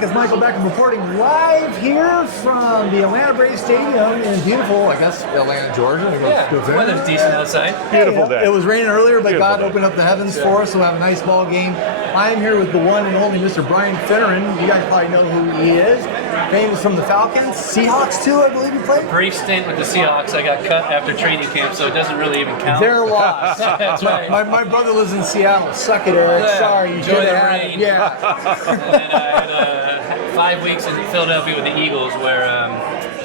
back. It's Michael Beck reporting live here from the Atlanta Braves Stadium in beautiful, I guess, Atlanta, Georgia. Yeah, weather's decent outside. Beautiful day. It was raining earlier, but Beautiful God day. opened up the heavens for us, so we'll have a nice ball game. I am here with the one and only Mr. Brian Finneran. You guys probably know who he is. Famous from the Falcons. Seahawks, too, I believe you played? Brief stint with the Seahawks. I got cut after training camp, so it doesn't really even count. They're lost. That's right. My brother lives in Seattle. Suck it, Eric. Yeah. Sorry, you Enjoy should the have had rain. it. Yeah. And then I had 5 weeks in Philadelphia with the Eagles, where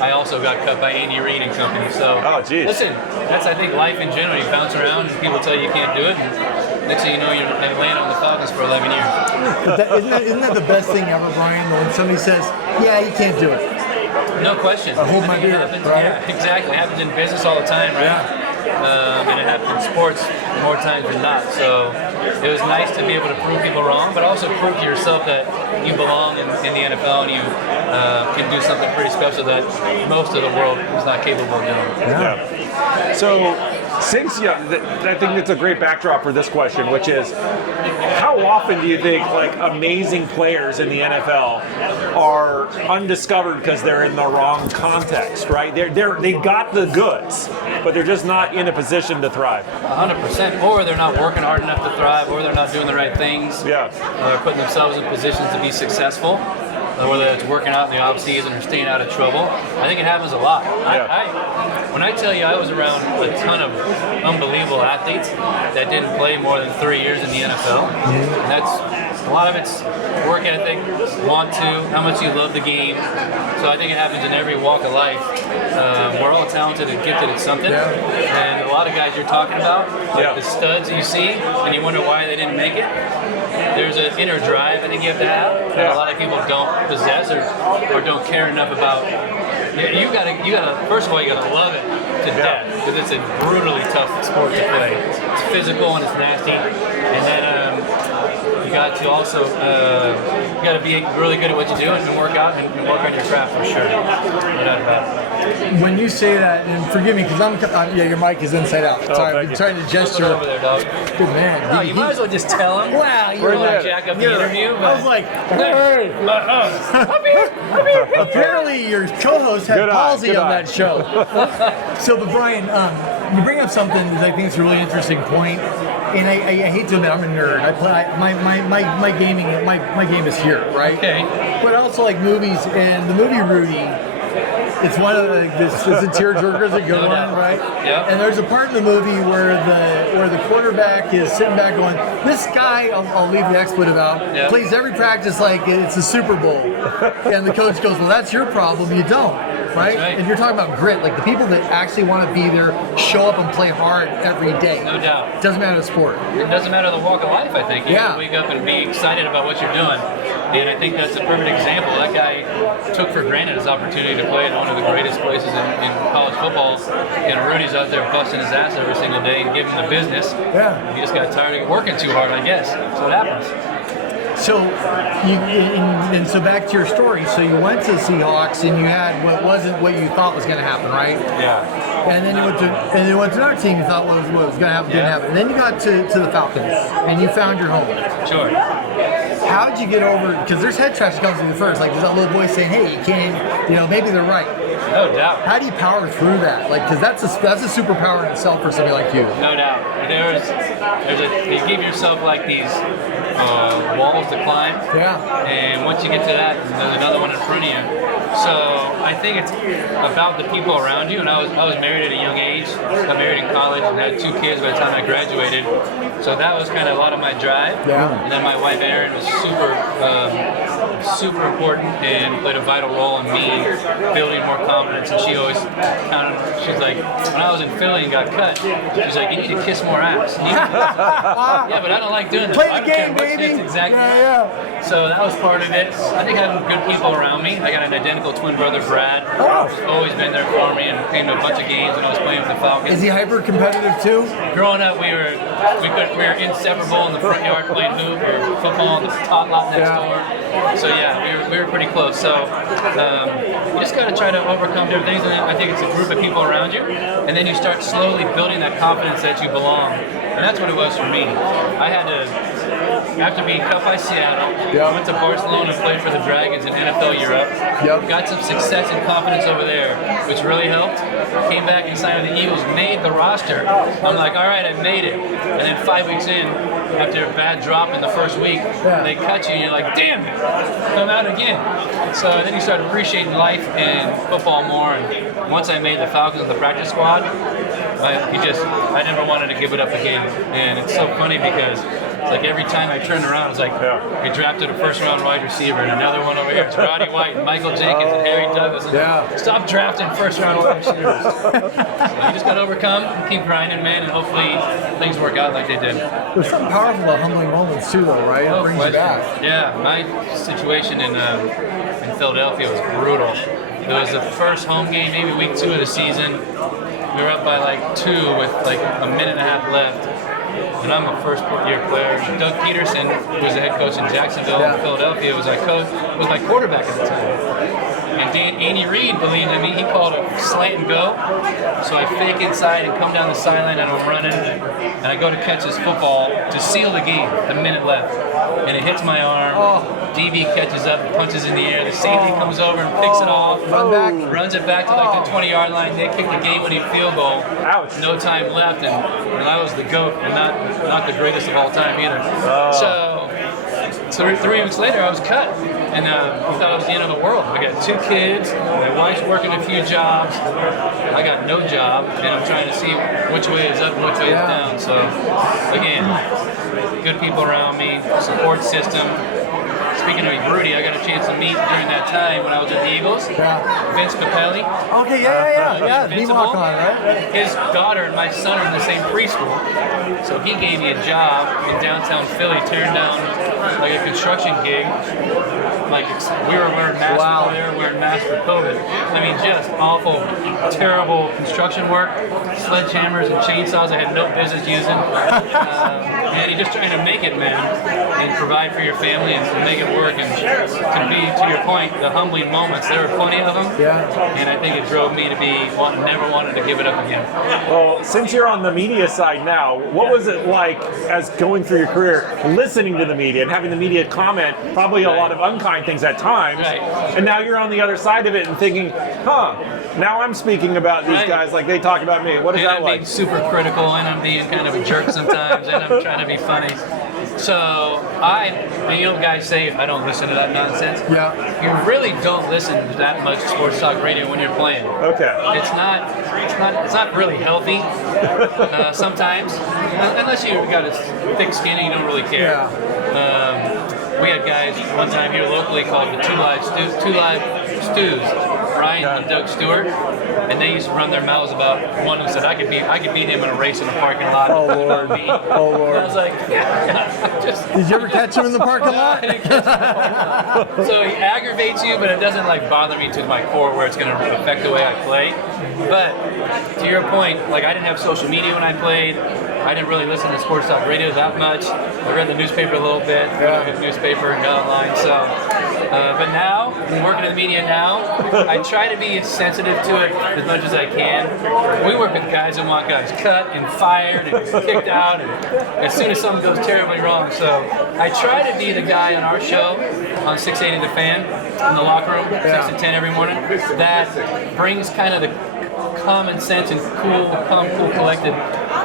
I also got cut by Andy Reid and company. So, listen, that's I think life in general. You bounce around and people tell you can't do it. And next thing you know, you're in Atlanta on the Falcons for 11 years. But isn't that the best thing ever, Brian? When somebody says, "Yeah, you can't do it." No question. I hold my think it beer, happens, right? Yeah, exactly. It happens in business all the time, right? And it happens in sports more times than not. So it was nice to be able to prove people wrong, but also prove to yourself that you belong in the NFL and you can do something pretty special that most of the world is not capable of doing. Yeah. So, since I think it's a great backdrop for this question, which is, how often do you think like amazing players in the NFL are undiscovered because they're in the wrong context, right? They got the goods, but they're just not in a position to thrive. 100%. Or they're not working hard enough to thrive, or they're not doing the right things. Yeah. They're putting themselves in positions to be successful. Whether it's working out in the off season or staying out of trouble. I think it happens a lot. When I tell you I was around a ton of unbelievable athletes that didn't play more than 3 years in the NFL, and that's a lot of it's work ethic, want to, how much you love the game. So I think it happens in every walk of life. We're all talented and gifted at something, and a lot of guys you're talking about, like the studs you see, and you wonder why they didn't make it. There's an inner drive I think you have to have that a lot of people don't possess or don't care enough about. You gotta first of all, you gotta love it to death, because it's a brutally tough sport to play. It's physical and it's nasty, and then you got to also you got to be really good at what you do and work out and work on your craft for sure. When you say that, and forgive me, because your mic is inside out. Sorry, I'm trying to gesture. Over there, dog. Good man. No, you might as well just tell him. Wow, You're like jack up the interview. I was like, hey. I'm here. Apparently your co-host had palsy on that show. So, but Brian, you bring up something that I think is a really interesting point. And I hate to admit, I'm a nerd. My game is here, right? Okay. But I also like movies, and the movie Rudy. It's one of the it's a tearjerker, it's a good one, right? Yeah. And there's a part in the movie where the quarterback is sitting back going, this guy, I'll leave the expletive out, plays every practice like it's a Super Bowl. And the coach goes, well, that's your problem, you don't. Right? And you're talking about grit, like the people that actually want to be there, show up and play hard every day. No doubt. Doesn't matter the sport. It doesn't matter the walk of life, I think. You have to wake up and be excited about what you're doing. And I think that's a perfect example. That guy took for granted his opportunity to play at one of the greatest places in college football. And Rudy's out there busting his ass every single day and giving the business. Yeah. He just got tired of working too hard, I guess. That's what happens. So, so back to your story. So you went to the Seahawks and you had what wasn't what you thought was going to happen, right? Yeah. And then you went to another team you thought what was going to happen didn't happen. And then you got to the Falcons and you found your home. Sure. How did you get over? Because there's head trash that comes in first. Like there's that little voice saying, "Hey, you can't." Maybe they're right. No doubt. How do you power through that? Like, because that's a superpower in itself for somebody like you. No doubt. You give yourself like these walls to climb. Yeah. And once you get to that, there's another one in front of you. So I think it's about the people around you. And I was married at a young age. Got married in college and had 2 kids by the time I graduated. So that was kind of a lot of my drive. Yeah. And then my wife Erin was super important and played a vital role in me building more confidence. And she always she's like, when I was in Philly and got cut, she's like, you need to kiss more ass. Yeah, but I don't like doing that. Play the game, baby. Exactly. Yeah. So that was part of it. I think having good people around me. I got an identical twin brother, Brad. Who's always been there for me and came to a bunch of games when I was playing with the Falcons. Is he hyper competitive too? Growing up, we were inseparable in the front yard playing hoop or football in the top lot next door. So yeah, we were pretty close. So you just got to try to overcome different things. And I think it's a group of people around you, and then you start slowly building that confidence that you belong. And that's what it was for me. I had to, after being cut by Seattle, I went to Barcelona and played for the Dragons in NFL Europe. Got some success and confidence over there, which really helped. Came back and signed with the Eagles, made the roster. I'm like, all right, I made it. And then 5 weeks in, after a bad drop in the first week, they cut you and you're like, damn it, come out again. So then you start appreciating life and football more. And once I made the Falcons the practice squad, I never wanted to give it up again. And it's so funny because it's like every time I turned around, it's like we drafted a first-round wide receiver and another one over here. It's Roddy White and Michael Jenkins and Harry Douglas. And stop drafting first-round wide receivers. So you just got to overcome, keep grinding, man, and hopefully things work out like they did. There's something powerful about humbling moments too, though, right? It brings you back. Yeah, my situation in Philadelphia was brutal. It was the first home game, maybe week 2 of the season. We were up by like 2 with like a minute and a half left. And I'm a first-year player. Doug Peterson, who was the head coach in Jacksonville, in Philadelphia, was my quarterback at the time. And Andy Reid believed in me. He called a slant and go. So I fake inside and come down the sideline and I'm running. And I go to catch this football to seal the game, the minute left. And it hits my arm. DB catches up and punches in the air. The safety comes over and picks it off. Runs it back to like the 20-yard line. They kick the game-winning field goal. Ouch. No time left. And I was the GOAT and not the greatest of all time either. So 3 weeks later, I was cut. And I thought it was the end of the world. I got 2 kids, my wife's working a few jobs, I got no job, and I'm trying to see which way is up and which way is down. So, again, good people around me, support system. Speaking of Rudy, I got a chance to meet during that time when I was at the Eagles. Vince Capelli. Okay, yeah. Invincible. Right? His daughter and my son are in the same preschool. So he gave me a job in downtown Philly, tearing down like a construction gig. Like we were wearing masks, they were wearing masks for COVID. I mean, just awful, terrible construction work, sledgehammers and chainsaws I had no business using. And you're just trying to make it, man, and provide for your family and make it work. And to be, to your point, the humbling moments, there were plenty of them. And I think it drove me to never wanted to give it up again. Well, since you're on the media side now, what was it like as going through your career, listening to the media and having the media comment probably a lot of unkind things at times, and now you're on the other side of it and thinking, now I'm speaking about these guys like they talk about me. What is that like? I'm being super critical, and I'm being kind of a jerk sometimes, and I'm trying to be funny. So guys say I don't listen to that nonsense. You really don't listen to that much sports talk radio when you're playing. It's not really healthy sometimes, unless you got a thick skin and you don't really care. We had guys one time here locally called the Two Live Stews, Brian and Doug Stewart, and they used to run their mouths about one who said I could beat him in a race in a parking lot. Oh Lord! Oh Lord! And I was like, Did you ever catch him in the parking lot? So he aggravates you, but it doesn't like bother me to my core where it's going to affect the way I play. But to your point, like I didn't have social media when I played. I didn't really listen to sports talk radio that much. I read the newspaper a little bit, read the newspaper and got online. So, but now, I'm working in the media now, I try to be sensitive to it as much as I can. We work with guys who want guys cut and fired and kicked out, and as soon as something goes terribly wrong. So I try to be the guy on our show on 680 The Fan in the locker room, 6 to 10 every morning, that brings kind of the common sense and calm, cool, collected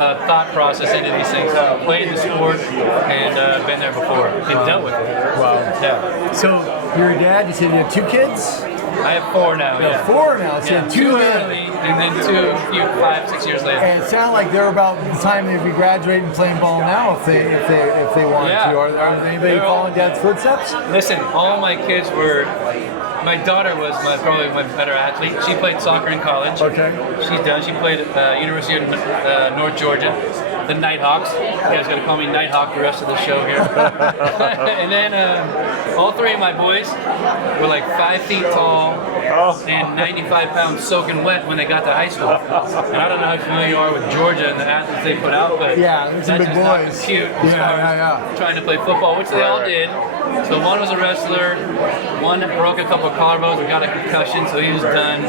thought process into these things. Played the sport and been there before and dealt with it. Wow. Yeah. So you're a dad. You said you have 2 kids. I have 4 now. You have 4 now. So you have 2 early, and then 2 5, 6 years later. And it sounded like they're about the time they'd be graduating and playing ball now if they want to. Are anybody following Dad's footsteps? Listen, all my kids were. My daughter was probably my better athlete. She played soccer in college. She's done. She played at the University of North Georgia, the Nighthawks. You guys got to call me Nighthawk the rest of the show here. And then all 3 of my boys were like 5 feet tall and 95 pounds soaking wet when they got to high school. And I don't know how familiar you are with Georgia and the athletes they put out, but it's that's big just not compute as far as trying to play football, which they all did. So one was a wrestler, one broke a couple of collarbones and got a concussion, so he was done.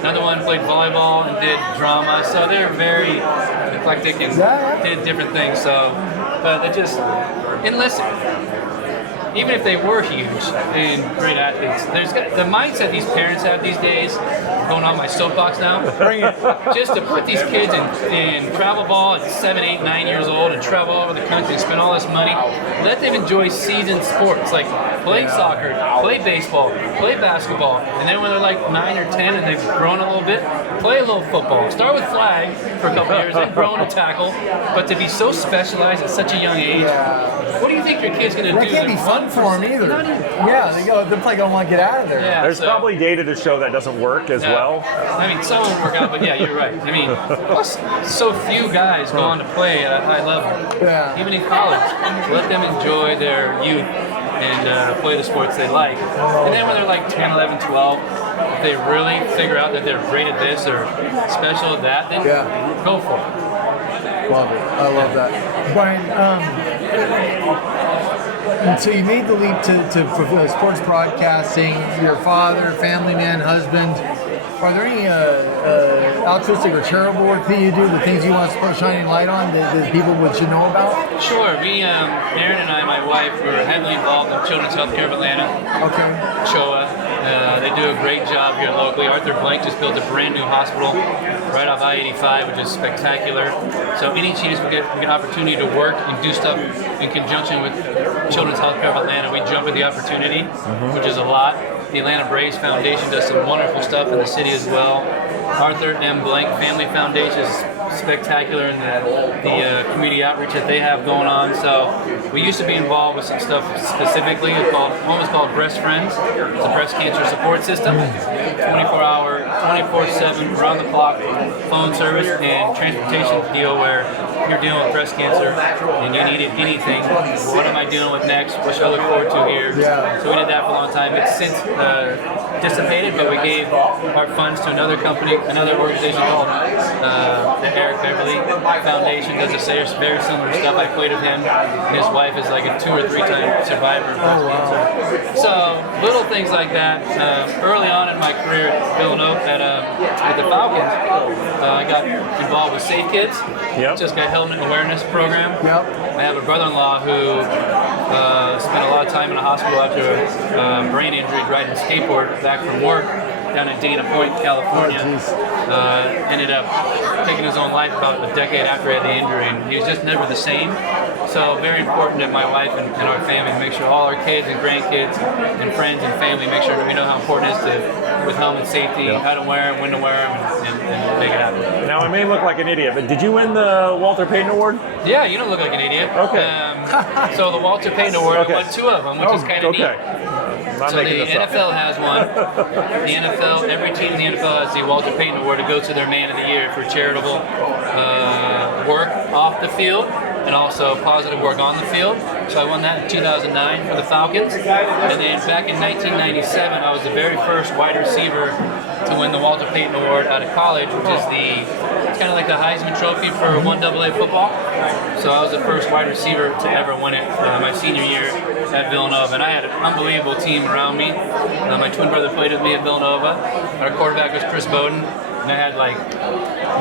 Another one played volleyball and did drama, so they're very eclectic and did different things. So, but it just, and listen, even if they were huge and great athletes, there's the mindset these parents have these days, going on my soapbox now, just to put these kids in travel ball at 7, 8, 9 years old and travel all over the country and spend all this money, let them enjoy seasoned sports, like play soccer, play baseball, play basketball, and then when they're like 9 or 10 and they've grown a little bit, play a little football. Start with flag for a couple years, then grow into tackle, but to be so specialized at such a young age, what do you think your kid's going to do? That can't be fun for them either. Yeah, they go. They're probably gonna want to get out of there. Yeah, There's probably data to show that doesn't work as well. I mean, some of them work out, but yeah, you're right. I mean, plus, so few guys go on to play at a high level. Yeah. Even in college, let them enjoy their youth and play the sports they like. And then when they're like 10, 11, 12, if they really figure out that they're great at this or special at that, then go for it. Love it. I love that. Brian, so you made the leap to sports broadcasting. Your father, family man, husband. Are there any altruistic or charitable work that you do, the things you want to shine light on that people should know about? Sure. We, Erin and I, my wife, we're heavily involved in Children's Healthcare of Atlanta. Okay. CHOA. They do a great job here locally. Arthur Blank just built a brand new hospital right off I-85, which is spectacular. So any chance we get an opportunity to work and do stuff in conjunction with Children's Healthcare of Atlanta, we jump at the opportunity, which is a lot. The Atlanta Braves Foundation does some wonderful stuff in the city as well. Arthur M. Blank Family Foundation is spectacular in the community outreach that they have going on. So we used to be involved with some stuff specifically. One was called Breast Friends. It's a breast cancer support system. 24-hour, 24/7, round-the-clock phone service and transportation deal where you're dealing with breast cancer and you needed anything. What am I dealing with next? What should I look forward to here? So we did that for a long time. It's since dissipated, but we gave our funds to another company, another organization called the Eric Beverly Foundation. Does a very similar stuff. I played with him. His wife is like a 2 or 3 time survivor of breast cancer. So little things like that. Early on in my career at Villanova at the Falcons, I got involved with Safe Kids. Just got helmet awareness program. I have a brother-in-law who spent a lot of time in a hospital after a brain injury riding a skateboard back from work down in Dana Point, California. Ended up taking his own life about a decade after he had the injury, and he was just never the same. So very important that my wife and our family make sure all our kids and grandkids and friends and family make sure that we know how important it is to, with helmet safety, how to wear them, when to wear them, and make it happen. Now I may look like an idiot, but did you win the Walter Payton Award? Yeah, you don't look like an idiot. Okay. So the Walter Payton Award, I won 2 of them, which is kind of neat. So the NFL has one. The NFL, every team in the NFL has the Walter Payton Award to go to their Man of the Year for charitable work off the field and also positive work on the field. So I won that in 2009 for the Falcons. And then back in 1997, I was the very first wide receiver to win the Walter Payton Award out of college, which is it's kind of like the Heisman Trophy for 1AA football. So I was the first wide receiver to ever win it my senior year at Villanova, and I had an unbelievable team around me. My twin brother played with me at Villanova. Our quarterback was Chris Bowden, and I had like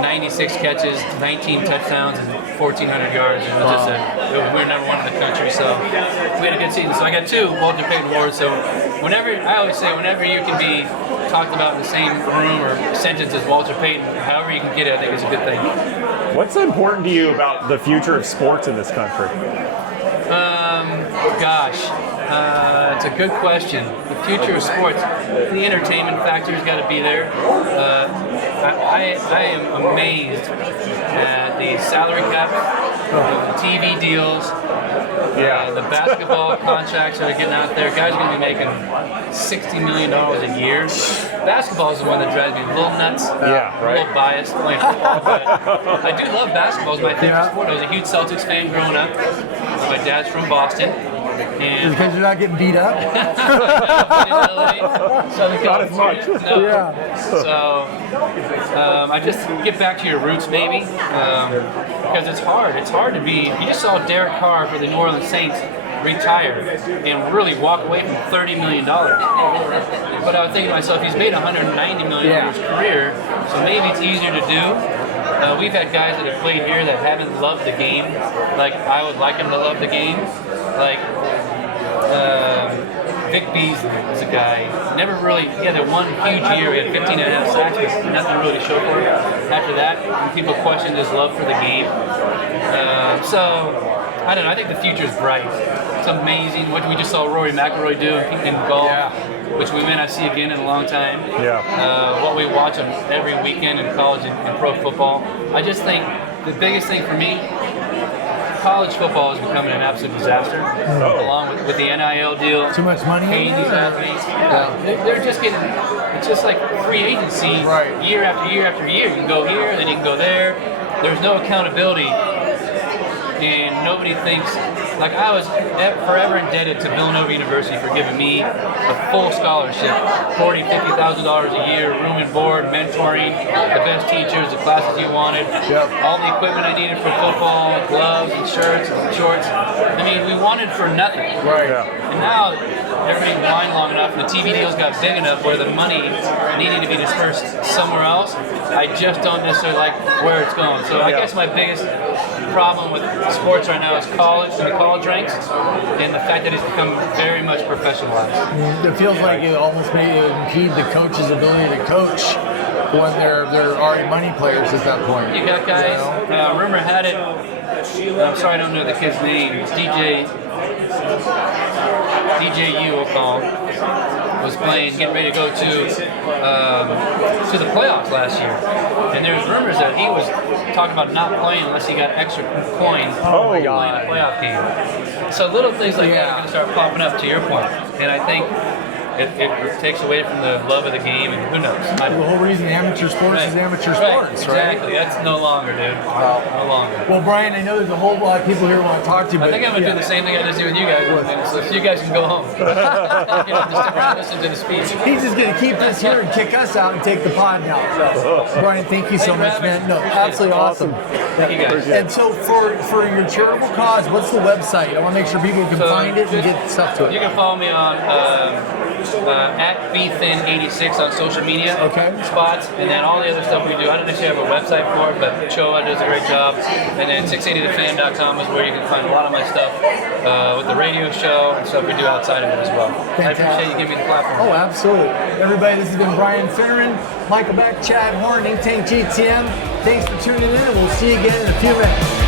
96 catches, 19 touchdowns, and 1,400 yards. It was just we were number 1 in the country, so we had a good season. So I got 2 Walter Payton Awards. So I always say, whenever you can be talked about in the same room or sentence as Walter Payton, however you can get it, I think it's a good thing. What's important to you about the future of sports in this country? It's a good question. The future of sports, the entertainment factor's got to be there. I am amazed at the salary cap, the TV deals, the basketball contracts that are getting out there. Guys are going to be making $60 million a year. Basketball is the one that drives me a little nuts. A little biased playing football, but I do love basketball. It's my favorite sport. I was a huge Celtics fan growing up. My dad's from Boston. And because you're not getting beat up? Not as much. No. So I just get back to your roots, maybe, because it's hard. It's hard to be. You just saw Derek Carr for the New Orleans Saints retire and really walk away from $30 million. But I was thinking to myself, he's made $190 million in his career, so maybe it's easier to do. We've had guys that have played here that haven't loved the game. Like I would like them to love the game. Like Vic Beasley is a guy. Never really. He had one huge year. He had 15 and a half sacks, but nothing really to show for it. After that, people questioned his love for the game. So I don't know. I think the future is bright. It's amazing what we just saw Rory McIlroy do in golf, which we may not see again in a long time. What we watch them every weekend in college and pro football. I just think the biggest thing for me, college football is becoming an absolute disaster. Along with the NIL deal, too much money, paying these athletes. They're just getting. It's just like free agency, year after year after year. You can go here, then you can go there. There's no accountability. And nobody thinks, like I was forever indebted to Villanova University for giving me a full scholarship, $40,000, $50,000 a year, room and board, mentoring, the best teachers, the classes you wanted, all the equipment I needed for football, gloves and shirts and shorts. I mean, we wanted for nothing. And now everybody whined long enough and the TV deals got big enough where the money needed to be dispersed somewhere else. I just don't necessarily like where it's going. So I guess my biggest problem with sports right now is college and the college ranks and the fact that it's become very much professionalized. It feels like it almost may impede the coach's ability to coach when they're already money players at that point. You got guys, rumor had it, I'm sorry I don't know the kid's name, DJ U, we'll call him, was getting ready to go to the playoffs last year. And there's rumors that he was talking about not playing unless he got extra coins playing a playoff game. So little things like that are going to start popping up, to your point. And I think it takes away from the love of the game, and who knows? The whole reason amateur sports is amateur sports, Exactly. That's no longer, dude. No longer. Well, Brian, I know there's a whole lot of people here who want to talk to you. I think I'm going to do the same thing I just did with you guys. So if you guys can go home. Just stick around and listen to the speech. He's just going to keep us here and kick us out and take the pod now. Brian, thank you so much, man. No, absolutely awesome. Thank you guys. And so for your charitable cause, what's the website? I want to make sure people can find it and get stuff to it. You can follow me on at BFin86 on social media spots, and then all the other stuff we do. I don't necessarily have a website for it, but Choa does a great job. And then 680thefan.com is where you can find a lot of my stuff with the radio show and stuff we do outside of it as well. Fantastic. I appreciate you giving me the platform. Oh, absolutely. Everybody, this has been Brian Finneran, Michael Beck, Chad Horn, Tank GTM. Thanks for tuning in, and we'll see you again in a few minutes.